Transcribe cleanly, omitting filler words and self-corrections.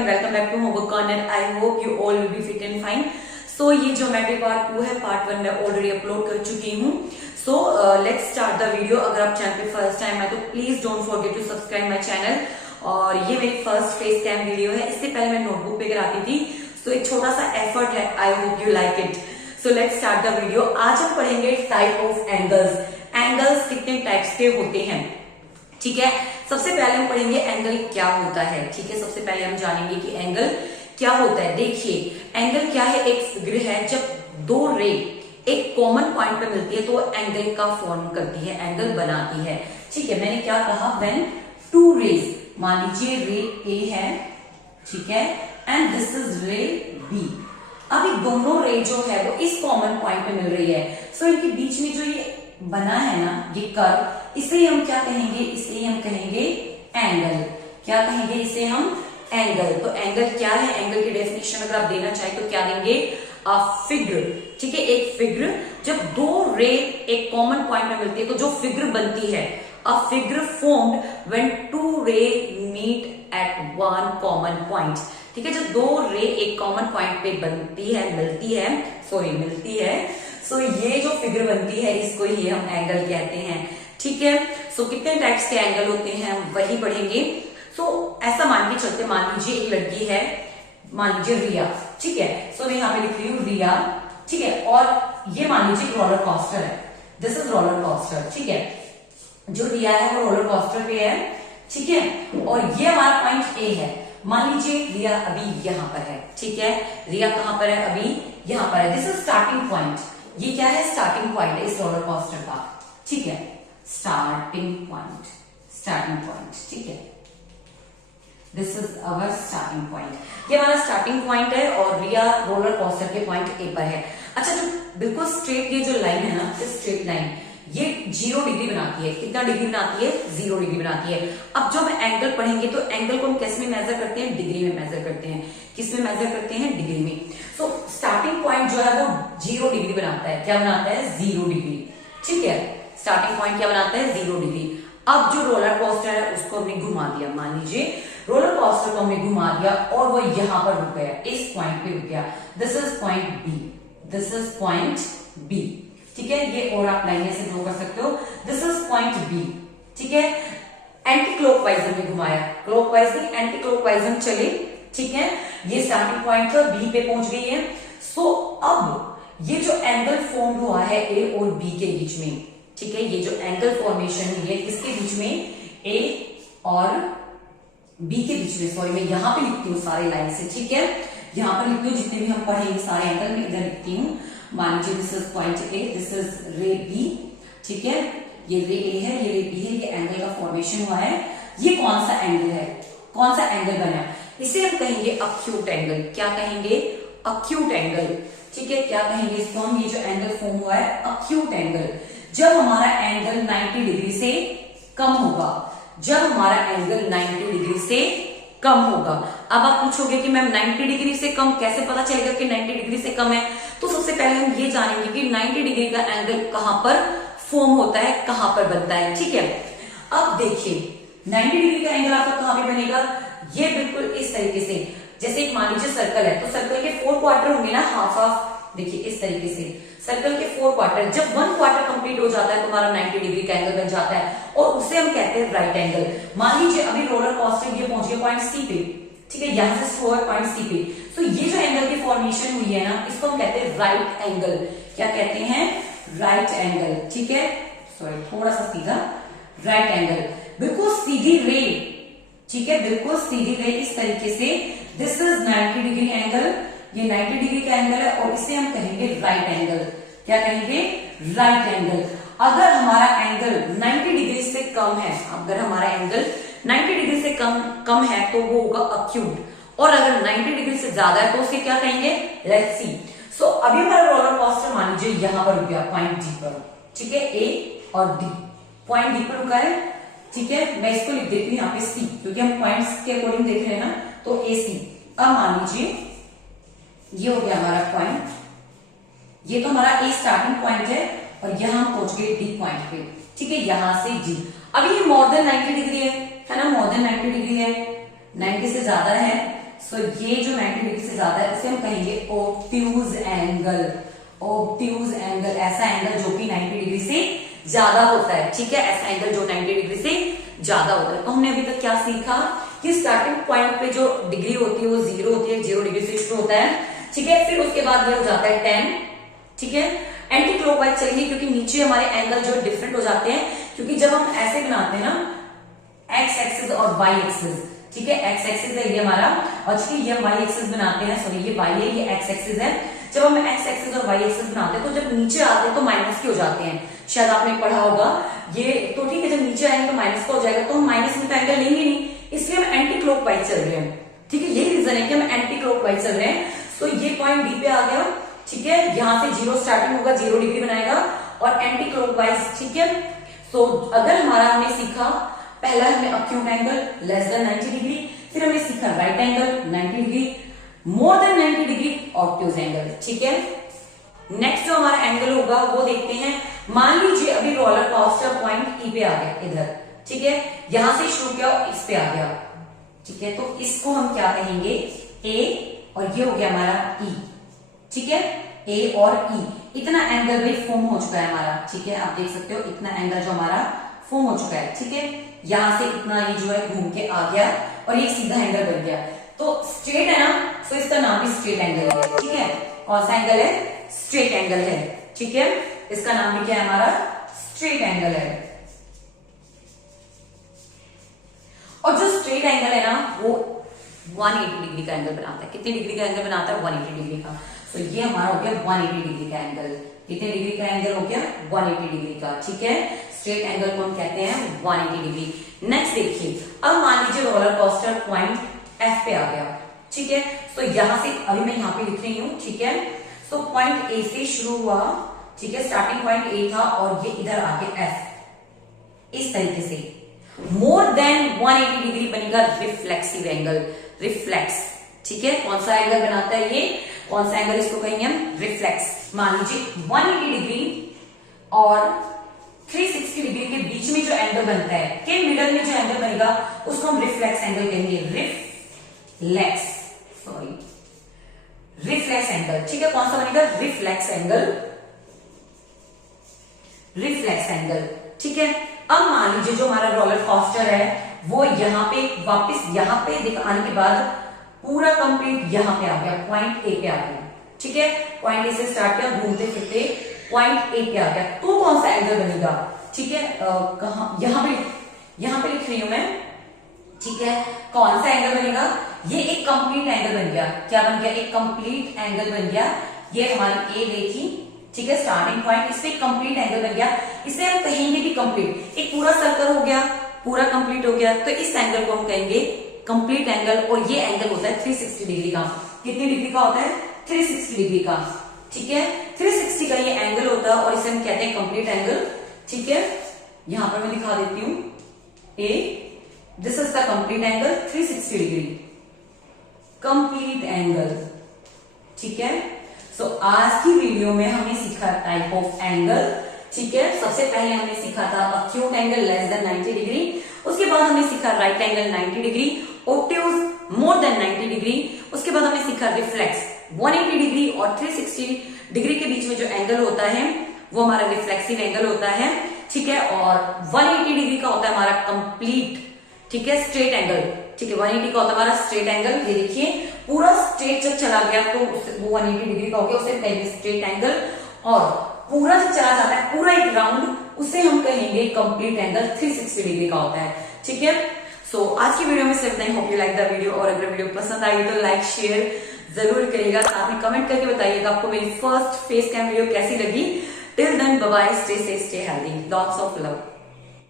and welcome back to Homework Corner. I hope you all will be fit and fine. So ये geometry part 2 है, part 1 मैं already upload कर चुकी हूँ. So let's start the video. अगर आप channel पे फर्स्ट टाइम है तो please don't forget to subscribe my channel. और ये मेरी फर्स्ट फेस कैम वीडियो है. इससे पहले मैं नोटबुक पे कराती थी, तो एक छोटा सा एफर्ट है. I hope you like it. So let's start the video. आज हम पढ़ेंगे टाइप ऑफ एंगल्स. एंगल्स कितने टाइप्स के होते हैं, ठीक है. सबसे पहले हम पढ़ेंगे एंगल क्या होता है, ठीक है. सबसे पहले हम जानेंगे कि एंगल क्या होता है. देखिए एंगल क्या है, एक फिगर है. जब दो रे एक कॉमन पॉइंट पे मिलती है तो एंगल का फॉर्म करती है, एंगल बनाती है, ठीक है. मैंने क्या कहा, व्हेन टू रेज, मान लीजिए रे ए है, ठीक है, एंड दिस इज रे बी. अभी दोनों रे जो है वो इस कॉमन पॉइंट पे मिल रही है. सो इनके बीच में जो ये बना है ना, ये कर्व, इसे हम क्या कहेंगे, इसे हम कहेंगे एंगल. क्या कहेंगे, इसे हम एंगल. तो एंगल क्या है, एंगल की डेफिनेशन अगर आप देना चाहें तो क्या देंगे, अ फिगर, ठीक है. एक फिगर, जब दो रे एक कॉमन पॉइंट में मिलती है तो जो फिगर बनती है, a figure formed when two ray meet at one common point, ठीक है. जब दो रे एक कॉमन पॉइंट पे बनती है, मिलती है, सो ये जो फिगर बनती है इसको ही हम एंगल कहते हैं, ठीक है. सो कितने टाइप्स के एंगल होते हैं हम वही पढ़ेंगे. सो ऐसा मान के चलते, मान लीजिए एक लड़की है, मान लीजिए रिया, ठीक है. सो मैं यहाँ पे लिख रही हूँ रिया, ठीक है. और ये मान लीजिए रोलर कोस्टर है, दिस इज रोलर कोस्टर, ठीक है. जो रिया है वो रोलर कोस्टर पे है, ठीक है. और ये हमारा पॉइंट ए है. मान लीजिए रिया अभी यहाँ पर है, ठीक है. रिया कहाँ पर है, अभी यहाँ पर है. This is starting point. ये क्या है, स्टार्टिंग पॉइंट है इस रोलर कोस्टर का, ठीक है. स्टार्टिंग पॉइंट, ठीक है. This is our starting point. ये हमारा स्टार्टिंग पॉइंट है और रिया रोलर कोस्टर के पॉइंट ए पर है. अच्छा, जो बिल्कुल स्ट्रेट ये जो लाइन है ना, स्ट्रेट लाइन, ये 0 डिग्री बनाती है. कितना डिग्री बनाती है, 0 डिग्री बनाती है. अब जब हम एंगल पढ़ेंगे तो एंगल को हम किस में मेजर करते हैं, डिग्री में मेजर करते हैं. किस में मेजर करते हैं, डिग्री में. सो स्टार्टिंग पॉइंट जो है वो 0 डिग्री बनाता है. क्या बनाता है, 0 डिग्री, ठीक है. स्टार्टिंग पॉइंट क्या बनाता है, 0 डिग्री. अब जो रोलर कोस्टर है उसको हमने घुमा दिया. मान लीजिए रोलर कोस्टर को हमने घुमा दिया और वो यहां पर रुक गया, इस पॉइंट पे रुक गया. This is point B, this is point B, ठीक है. ये और आप लाइन से ड्रॉ कर सकते हो. दिस इज पॉइंट बी, ठीक है. एंटी क्लॉकवाइज हमने घुमाया, क्लॉकवाइज नहीं एंटी क्लॉकवाइज हम चले, ठीक है. ये स्टार्टिंग पॉइंट था, बी पे पहुंच गई है. सो अब ये जो एंगल फॉर्म हुआ है ए और बी के बीच में, ठीक है. ये जो एंगल फॉर्मेशन हुई है किसके बीच में, ए और बी के बीच में. सॉरी, मैं यहां पे लिखती हूँ सारे लाइन से, ठीक है. यहां पर लिखती हूँ जितने भी हम पढ़ेंगे सारे एंगल में इधर लिखती हूँ. मान लीजिए this is point A, this is रे बी, ठीक है. ये रे ए है, ये रे बी है. ये एंगल का फॉर्मेशन हुआ है. ये कौन सा एंगल है, कौन सा एंगल बना, इसे हम कहेंगे अक्यूट एंगल. क्या कहेंगे, अक्यूट एंगल, ठीक है. क्या कहेंगे इसको हम, ये जो एंगल फॉर्म हुआ है अक्यूट एंगल. जब हमारा एंगल 90 डिग्री से कम होगा, जब हमारा एंगल 90 डिग्री से कम होगा. अब आप पूछोगे कि मैम 90 डिग्री से कम कैसे पता चलेगा कि 90 डिग्री से कम है. तो सबसे पहले हम ये जानेंगे कि 90 डिग्री का एंगल कहां पर फॉर्म होता है, कहां पर बनता है, ठीक है. अब देखिए 90 डिग्री का एंगल आपका कहां पे बनेगा, ये बिल्कुल इस तरीके से. जैसे एक मान लीजिए सर्कल है, तो सर्कल के 4 क्वार्टर होंगे ना, हाफ हाफ. देखिए इस तरीके से सर्कल के 4 क्वार्टर, जब 1 क्वार्टर कंप्लीट हो जाता है तो हमारा 90 डिग्री का एंगल बन जाता है और उसे हम कहते हैं राइट एंगल. मान लीजिए अभी रोलर कोस्टर ये पहुंच गया पॉइंट सी पे, ठीक है. यहां से शुरू हुआ पॉइंट सी पे. तो ये जो एंगल की फॉर्मेशन हुई है ना, इसको हम कहते हैं राइट एंगल. क्या कहते हैं, राइट एंगल, ठीक है. सॉरी, थोड़ा सा सीधा, राइट एंगल. बिल्कुल सीधी रे, ठीक है, बिल्कुल सीधी रे इस तरीके से. दिस इज 90 डिग्री एंगल, ये 90 डिग्री का एंगल है और इसे हम कहेंगे राइट एंगल. क्या कहेंगे, राइट एंगल. अगर हमारा एंगल 90 डिग्री से कम है, अगर हमारा एंगल 90 डिग्री से कम है तो वो होगा अक्यूट. और अगर 90 डिग्री से ज्यादा है तो उसे क्या कहेंगे, लेट्स सी. सो अभी हमारा रोलर कोस्टर मान लीजिए यहां पर रुक गया पॉइंट डी पर, ठीक है. ए और डी, पॉइंट डी पर रुका है, ठीक है. मैं इसको लिख देती हूँ यहाँ पे सी, क्योंकि हम पॉइंट्स के अकॉर्डिंग देख रहे हैं ना. तो ए सी. अब मान लीजिए ये हो गया हमारा पॉइंट, ये तो हमारा ए स्टार्टिंग पॉइंट है और यहां हम पहुंच गए डी पॉइंट पे, ठीक है. यहां से डी, अभी ये मोर देन 90 डिग्री है ना, मोर देन 90 डिग्री है, 90 से ज्यादा है. सो ये जो 90 डिग्री से ज्यादा है उसे हम कहेंगे ऑब्ट्यूज एंगल। ऑब्ट्यूज एंगल ऐसा एंगल जो कि 90 डिग्री से ज्यादा होता है, ठीक है, ऐसा एंगल जो 90 डिग्री से ज्यादा होता है। तो हमने अभी तक क्या सीखा कि स्टार्टिंग पॉइंट पे जो डिग्री होती है वो 0 होती है, 0 डिग्री से शुरू होता है, ठीक है, फिर उसके बाद ये हो जाता है 10, ठीक है, एंटी क्लॉकवाइज चलेंगे क्योंकि नीचे हमारे एंगल जो डिफरेंट हो जाते हैं, क्योंकि जब हम ऐसे बनाते हैं ना एक्स एक्सिस और वाई एक्सिस, ठीक है, एक्स एक्सिस है ये हमारा और ठीक है ये वाई एक्सिस बनाते हैं, सॉरी ये वाई है, ये एक्स एक्सिस है। जब हम एक्स एक्सिस और वाई एक्सिस बनाते हैं तो जब नीचे आते हैं तो माइनस के हो जाते हैं, शायद आपने पढ़ा होगा ये, तो ठीक है, जब नीचे आएंगे तो माइनस का हो जाएगा, तो हम माइनस में तो एंगल लेंगे नहीं, इसलिए हम एंटी क्लॉकवाइज चल रहे हैं, ठीक है, यही रीजन है कि हम एंटी क्लॉकवाइज चल रहे हैं। तो ये पॉइंट बी पे आ गया, ठीक है, यहां से 0 स्टार्टिंग होगा, 0 डिग्री बनाएगा और एंटी क्लॉकवाइज, ठीक है। तो अगर हमारा हमने सीखा पहला हमें acute angle less than 90 degree, फिर हमने सीखा right angle 90 degree, more than 90 degree obtuse angle, ठीक है। नेक्स्ट जो हमारा एंगल होगा वो देखते हैं। मान लीजिए अभी रोलर कोस्टर पॉइंट ई पे आ गया इधर, ठीक है, यहां से शुरू किया और इस पे आ गया, ठीक है, तो इसको हम क्या कहेंगे ए और ये हो गया हमारा ई, ठीक है, ए और ई। इतना एंगल भी फॉर्म हो चुका है हमारा, ठीक है, आप देख सकते हो इतना एंगल जो हमारा फॉर्म हो चुका है, ठीक है, यहां से इतना ये जो है घूम के आ गया और ये सीधा एंगल बन गया, तो स्ट्रेट है ना, तो इसका नाम भी स्ट्रेट एंगल है, ठीक है। कौन सा एंगल है? स्ट्रेट एंगल है, ठीक है, इसका नाम भी क्या है हमारा? स्ट्रेट एंगल है। और जो स्ट्रेट एंगल है ना वो 180 डिग्री का एंगल बनाता है। कितने डिग्री का एंगल बनाता है? 180 डिग्री का। तो ये हमारा हो गया 180 डिग्री का एंगल। कितने डिग्री का एंगल हो गया? 180 डिग्री का, ठीक है। स्ट्रेट एंगल को हम कहते हैं 180 डिग्री। नेक्स्ट देखिए, अब मान लीजिए रोलर कोस्टर पॉइंट एफ पे आ गया, ठीक है, तो यहां से अभी मैं यहां पे लिख रही हूं, ठीक है, तो पॉइंट ए से शुरू हुआ, ठीक है, स्टार्टिंग पॉइंट ए था और ये इधर आ गया एफ, इस तरीके से मोर देन 180 डिग्री बनेगा रिफ्लेक्सिव एंगल, रिफ्लेक्स, ठीक है। कौन सा एंगल बनाता है ये? कौन सा एंगल इसको कहेंगे हम? रिफ्लेक्स। मान लीजिए 180 डिग्री और 360 डिग्री के बीच में जो एंगल बनता है, के मिडल में जो एंगल बनेगा उसको हम रिफ्लेक्स एंगल कहेंगे, रिफ्लेक्स, सॉरी, रिफ्लेक्स एंगल, ठीक है। कौन सा बनेगा? रिफ्लेक्स एंगल, रिफ्लेक्स एंगल, ठीक है। अब मान लीजिए जो हमारा रोलर कोस्टर है वो यहाँ पे वापस यहाँ पे दिखाने के बाद पूरा कंप्लीट यहाँ पे आ गया, पॉइंट ए पे आ गया, ठीक है। पॉइंट ए से स्टार्ट किया, घूमते फिरते पॉइंट ए पे आ गया, तो कौन सा एंगल बनेगा? ठीक है, कहा यहाँ पे लिख रही हूं मैं, ठीक है। कौन सा एंगल बनेगा? ये एक कंप्लीट एंगल बन गया। क्या बन गया? एक कंप्लीट एंगल बन गया। ये हमारी ए देखी, ठीक है, स्टार्टिंग पॉइंट, इस पे कंप्लीट एंगल बन गया। इसे हम कहेंगे कि कंप्लीट, एक पूरा सर्कल हो गया, पूरा कंप्लीट हो गया, तो इस एंगल को हम कहेंगे कंप्लीट एंगल। और ये एंगल होता है 360 डिग्री का। कितनी डिग्री का होता है? 360 डिग्री का, ठीक है। 360 का ये एंगल होता है और इसे हम कहते हैं कंप्लीट एंगल, ठीक है। यहां पर मैं दिखा देती हूं, a, this is the complete angle 360 degree, complete angle, ठीक है। सो आज की वीडियो में हमने सीखा टाइप ऑफ एंगल, ठीक है। सबसे पहले हमने सीखा था acute angle less than 90 degree, उसके बाद हमने सीखा right angle 90 degree, obtuse more than 90 degree, उसके बाद हमने सीखा रिफ्लेक्स 180 डिग्री और 360 डिग्री के बीच में जो एंगल होता है वो हमारा रिफ्लेक्सिव एंगल होता है, ठीक है। और 180 डिग्री का होता है हमारा कंप्लीट, ठीक है, स्ट्रेट एंगल, ठीक है। 180 का होता है हमारा स्ट्रेट एंगल। ये देखिए पूरा स्ट्रेट जब चला गया तो वो 180 डिग्री का हो गया, उसे कहेंगे स्ट्रेट एंगल। और पूरा जब चला जाता है पूरा एक राउंड, उसे हम कहेंगे कंप्लीट एंगल 360 डिग्री का होता है, ठीक है। सो आज की वीडियो में सिर्फ नहीं, hope you like the video. और अगर वीडियो पसंद आई तो लाइक शेयर जरूर करिएगा, साथ में कमेंट करके बताइएगा आपको मेरी फर्स्ट फेस कैम वीडियो कैसी लगी। Till then bye bye, stay safe, stay healthy, lots of love.